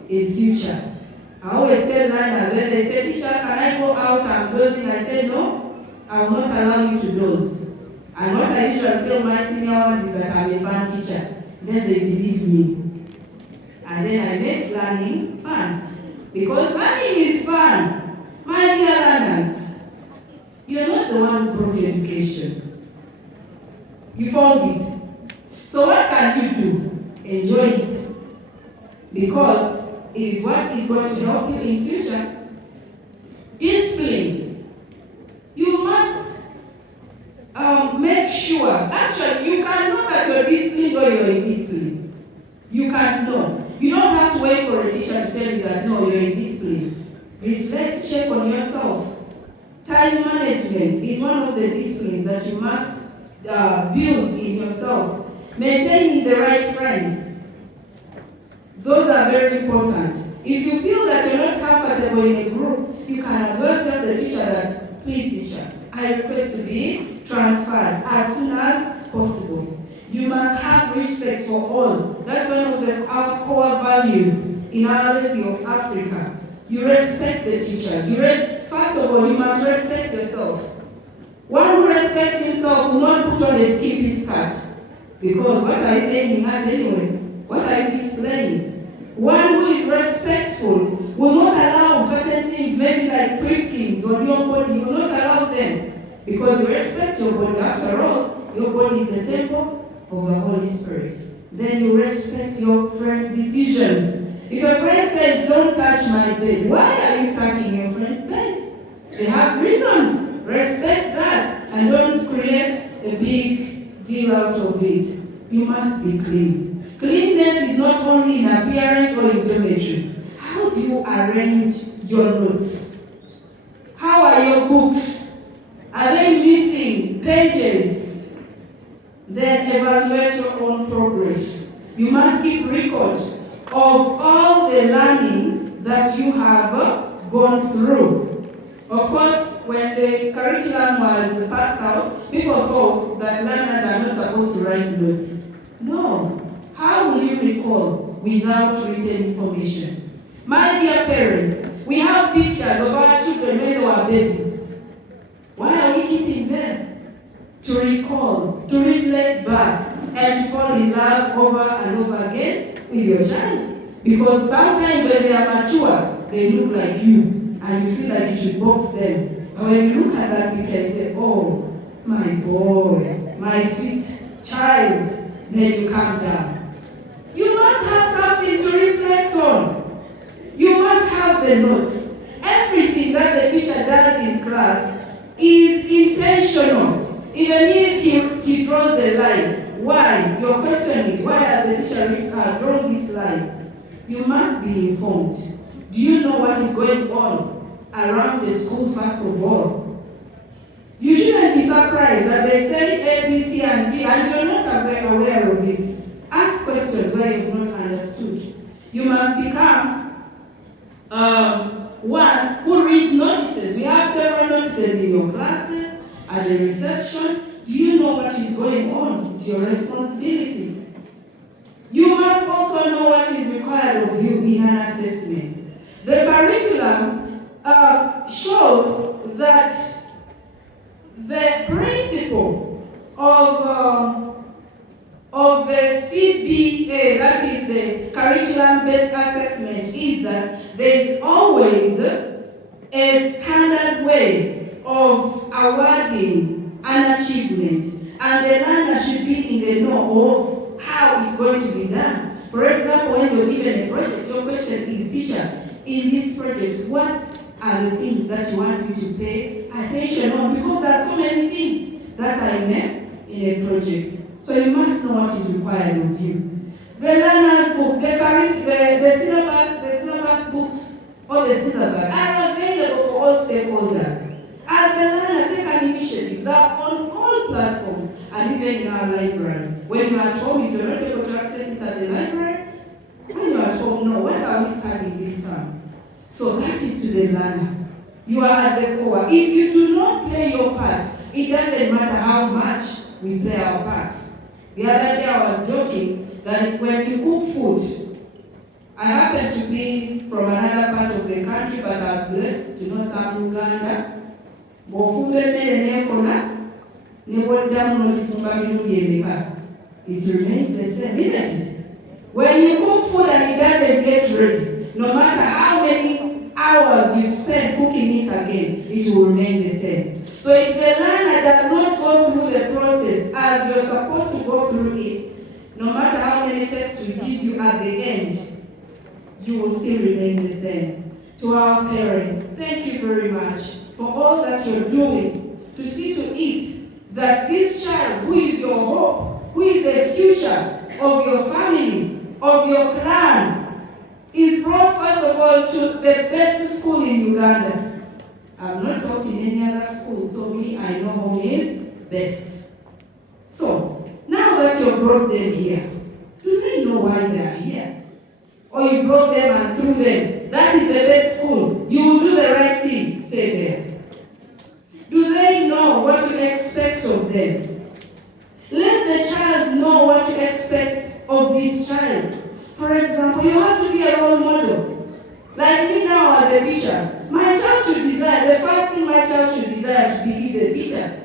in future. I always tell learners when they say, teacher, can I go out and dozing? I say, no, I will not allow you to doze. And what I usually tell my senior ones is that I'm a fun teacher. Then they believe me. And then I make learning fun. Because learning is fun. My dear learners, you're not the one who brought education. You found it. So what can you do? Enjoy it. Because it is what is going to help you in future. Discipline. You must make sure. Actually, you can know that you're disciplined or you're indisciplined. You can know. You don't have to wait for a teacher to tell you that, no, you're indisciplined. Reflect, check on yourself. Time management is one of the disciplines that you must build in yourself. Maintaining the right friends. Those are very important. If you feel that you're not comfortable in a group, you can as well tell the teacher that, please teacher, I request to be transferred as soon as possible. You must have respect for all. That's one of our core values in our reality of Africa. You respect the teachers. First of all, you must respect yourself. One who respects himself will not put on a skimpy skirt. Because what are you aiming at anyway? What are you displaying? One who is respectful will not allow certain things, maybe like prickings on your body, you will not allow them. Because you respect your body. After all, your body is the temple of the Holy Spirit. Then you respect your friend's decisions. If your friend says, don't touch my bed, why are you touching your friend's bed? They have reasons. Respect that and don't create a big deal out of it. You must be clean. Cleanness is not only in appearance or in dormitory. How do you arrange your notes? How are your books? Are they missing pages? Then evaluate your own progress. You must keep record of all the learning that you have gone through. Of course, when the curriculum was passed out, people thought that learners are not supposed to write notes. No. How will you recall without written information? My dear parents, we have pictures of our children when they were babies. Why are we keeping them? To recall, to reflect back, and to fall in love over and over again with your child. Because sometimes when they are mature, they look like you, and you feel like you should box them. But when you look at that picture and say, oh, my boy, my sweet child, then you calm down. You must have something to reflect on. You must have the notes. Everything that the teacher does in class is intentional. Even if he draws a line. Why? Your question is, why has the teacher drawn this line? You must be informed. Do you know what is going on around the school, first of all? You shouldn't be surprised that they say A, B, C, and D, and you're not aware of it. Ask questions where you've not understood. You must become one who reads notices. We have several notices in your classes, at the reception. Do you know what is going on? It's your responsibility. You must also know what is required of you in an assessment. The curriculum shows that the principle of the CBA, that is the curriculum-based assessment, is that there is always a standard way of awarding an achievement, and the learner should be in the know of how it's going to be done. For example, when you're given a project, your question is, teacher, in this project, what are the things that you want me to pay attention on? Because there are so many things that are in a project. So you must know what is required of you. The learner's book, the syllabus books, or the syllabus are available for all stakeholders. As the learner, take an initiative. They're on all platforms, and even in our library. When you're at home, if you're not able to access it at the library, when you're at home, no, what are we studying this time? So that is to the learner. You are at the core. If you do not play your part, it doesn't matter how much we play our part. The other day I was joking that when you cook food, I happen to be from another part of the country, but I was blessed to know some Uganda. It remains the same, isn't it? When you cook food and it doesn't get ready, no matter how many hours you spend cooking it again, it will remain the same. So if the learner does not go through the process as you're supposed to go through it, no matter how many tests we give you at the end, you will still remain the same. To our parents, thank you very much for all that you're doing to see to it that this child who is your hope, who is the future of your family, of your clan, is brought first of all to the best school in Uganda. I'm not taught in any other school, so me, I know home is best. So, now that you brought them here, do they know why they are here? Or you brought them and threw them? That is the best school. You will do the right thing, stay there. Do they know what you expect of them? Let the child know what you expect of this child. For example, you have to be a role model. Like me now as a teacher, my child should desire, the first thing my child should desire to be is a teacher.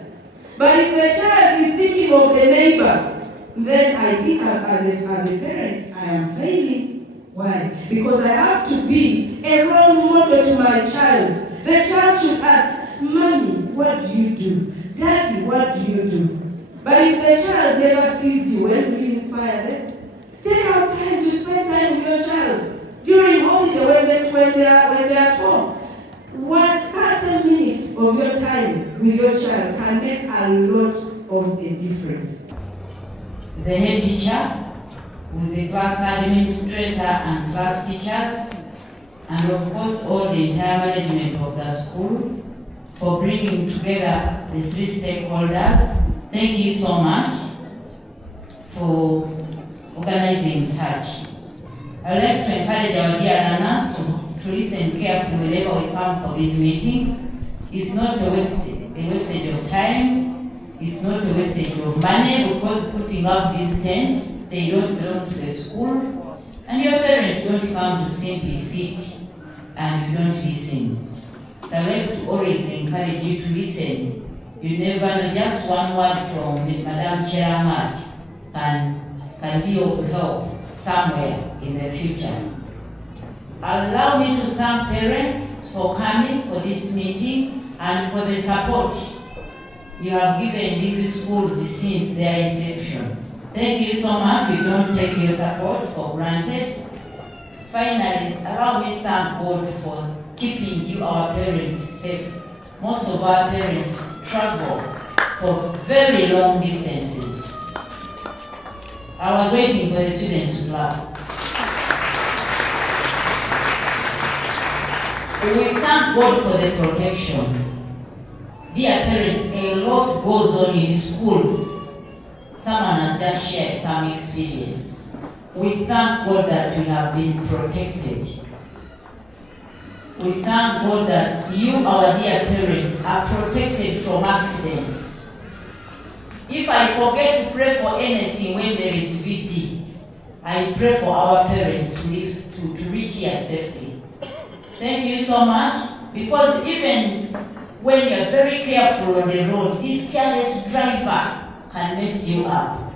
But if the child is thinking of the neighbor, then I think as a parent, I am failing. Why? Because I have to be a role model to my child. The child should ask, Mommy, what do you do? Daddy, what do you do? But if the child never sees you, when will you inspire them? Take out time to spend time with your child. During holiday, when they are at home. 30 minutes of your time with your child can make a lot of a difference. The head teacher, with the class administrator and class teachers, and of course all the entire management of the school for bringing together the three stakeholders. Thank you so much for organizing such. I would like to encourage our dear learners to listen carefully whenever we come for these meetings. It's not a wastage of time, it's not a wastage of money, because putting up these tents, they don't belong to the school, and your parents don't come to simply sit and you don't listen. So I like to always encourage you to listen. You never know, just one word from Madam Chairman can be of help somewhere in the future. Allow me to thank parents for coming for this meeting and for the support you have given these schools since their inception. Thank you so much. We don't take your support for granted. Finally, allow me to thank God for keeping you, our parents, safe. Most of our parents travel for very long distances. I was waiting for the students to clap. We thank God for the protection. Dear parents, a lot goes on in schools. Someone has just shared some experience. We thank God that we have been protected. We thank God that you, our dear parents, are protected from accidents. If I forget to pray for anything when there is VD, I pray for our parents to reach here safely. Thank you so much, because even when you're very careful on the road, this careless driver can mess you up.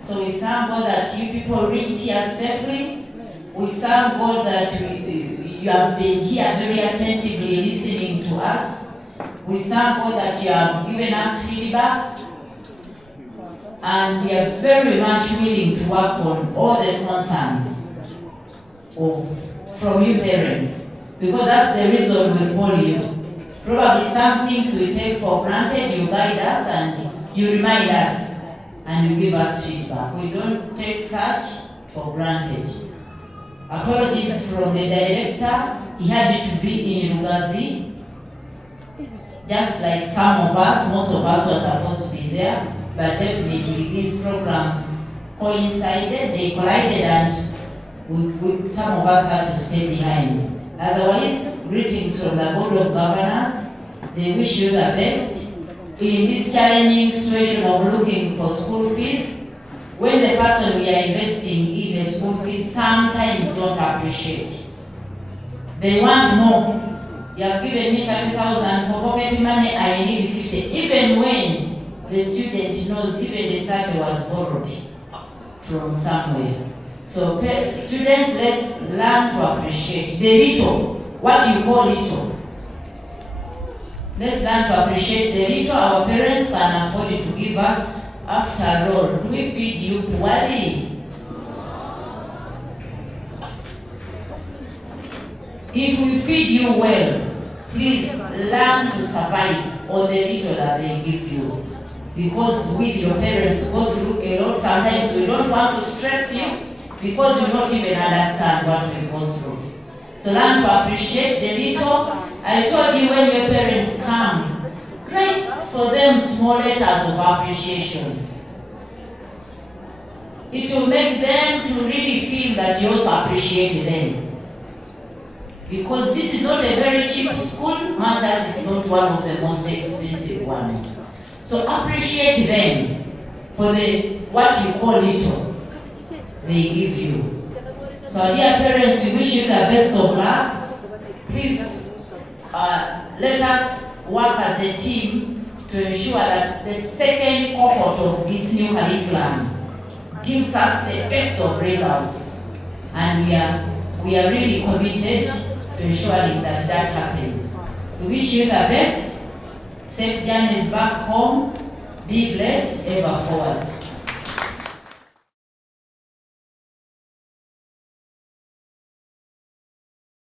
So we thank God that you people reached here safely. We thank God that you have been here very attentively listening to us. We thank God that you have given us feedback. And we are very much willing to work on all the concerns from you parents. Because that's the reason we call you. Probably some things we take for granted, you guide us and you remind us and you give us feedback. We don't take such for granted. Apologies from the director. He had to be in Lugazi. Just like some of us, most of us were supposed to be there, but definitely these programs coincided, they collided, and some of us had to stay behind. Otherwise, greetings from the Board of Governors. They wish you the best in this challenging situation of looking for school fees. When the person we are investing in the school fees sometimes don't appreciate. They want more. You have given me 30,000 for pocket money, I need 50. Even when the student knows even the 30 was borrowed from somewhere. So students, let's learn to appreciate the little, what you call little. Let's learn to appreciate the little our parents can afford to give us. After all, do we feed you poorly? If we feed you well, please learn to survive on the little that they give you. Because with your parents go through a lot, sometimes we don't want to stress you because you don't even understand what we go through. So learn to appreciate the little. I told you when your parents come, write for them small letters of appreciation. It will make them to really feel that you also appreciate them. Because this is not a very cheap school, much as it's not one of the most expensive ones. So appreciate them for the what you call little they give you. So dear parents, we wish you the best of luck. Please let us work as a team to ensure that the second cohort of this new curriculum gives us the best of results. And we are really committed to ensuring that that happens. We wish you the best. Safe journeys back home. Be blessed ever forward.